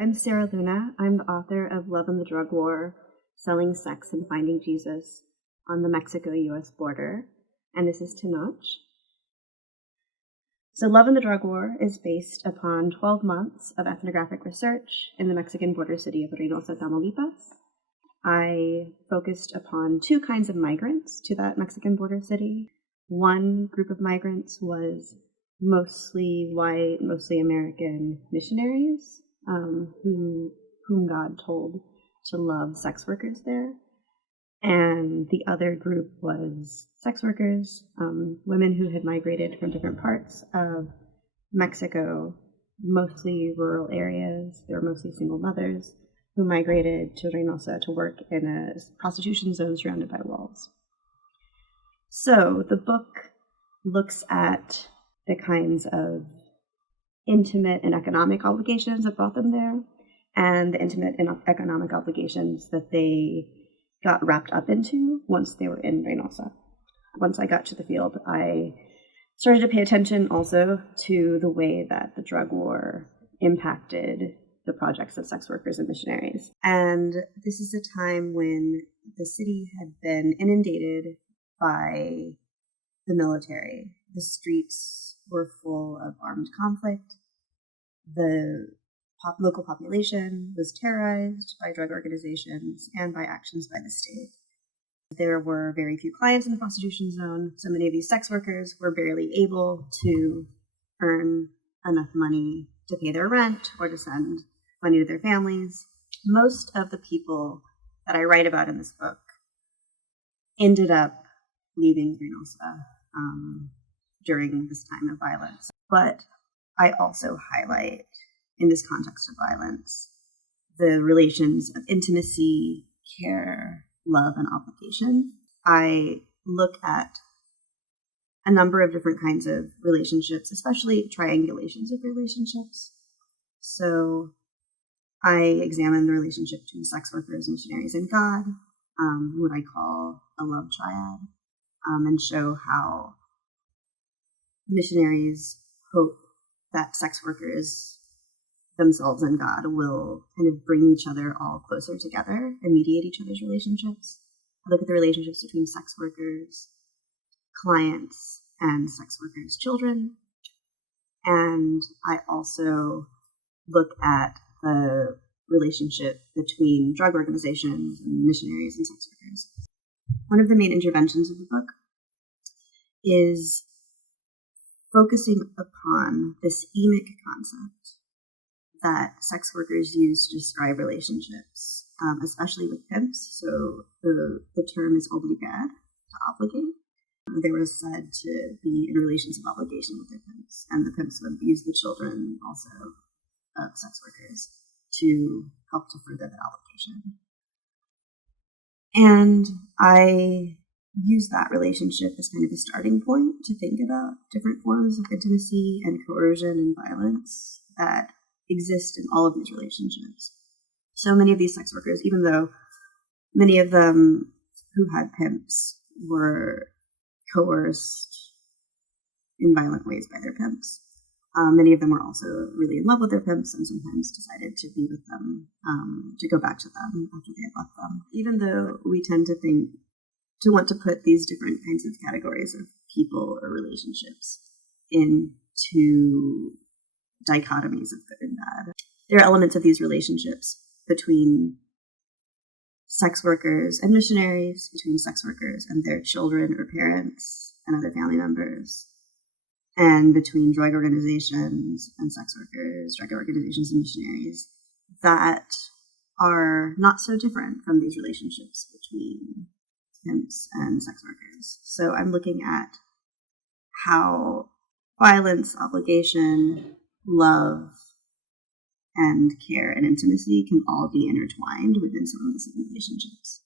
I'm Sarah Luna. I'm the author of Love and the Drug War, Selling Sex and Finding Jesus on the Mexico-U.S. border, and this is Tenoch. So Love and the Drug War is based upon 12 months of ethnographic research in the Mexican border city of Reynosa, Tamaulipas. I focused upon two kinds of migrants to that Mexican border city. One group of migrants was mostly white, mostly American missionaries whom God told to love sex workers there. And the other group was sex workers, women who had migrated from different parts of Mexico, mostly rural areas. They were mostly single mothers who migrated to Reynosa to work in a prostitution zone surrounded by walls. So the book looks at the kinds of intimate and economic obligations that brought them there, and the intimate and economic obligations that they got wrapped up into once they were in Reynosa. Once I got to the field, I started to pay attention also to the way that the drug war impacted the projects of sex workers and missionaries. And this is a time when the city had been inundated by the military. The streets were full of armed conflict. The local population was terrorized by drug organizations and by actions by the state. There were very few clients in the prostitution zone, so many of these sex workers were barely able to earn enough money to pay their rent or to send money to their families. Most of the people that I write about in this book ended up leaving Reynosa during this time of violence. But I also highlight, in this context of violence, the relations of intimacy, care, love, and obligation. I look at a number of different kinds of relationships, especially triangulations of relationships. So I examine the relationship between sex workers, missionaries, and God, what I call a love triad, and show how missionaries hope that sex workers themselves and God will kind of bring each other all closer together and mediate each other's relationships. I look at the relationships between sex workers, clients, and sex workers' children. And I also look at the relationship between drug organizations and missionaries and sex workers. One of the main interventions of the book is focusing upon this emic concept that sex workers use to describe relationships, especially with pimps. So the term is obligar, to obligate. They were said to be in relations of obligation with their pimps, and the pimps would use the children also of sex workers to help to further that obligation. And I use that relationship as kind of a starting point to think about different forms of intimacy and coercion and violence that exist in all of these relationships. So many of these sex workers, even though many of them who had pimps were coerced in violent ways by their pimps, many of them were also really in love with their pimps and sometimes decided to be with them, to go back to them after they had left them. Even though we tend to want to put these different kinds of categories of people or relationships into dichotomies of good and bad, there are elements of these relationships between sex workers and missionaries, between sex workers and their children or parents and other family members, and between drug organizations and sex workers, drug organizations and missionaries, that are not so different from these relationships between pimps and sex workers. So I'm looking at how violence, obligation, love, and care and intimacy can all be intertwined within some of the same relationships.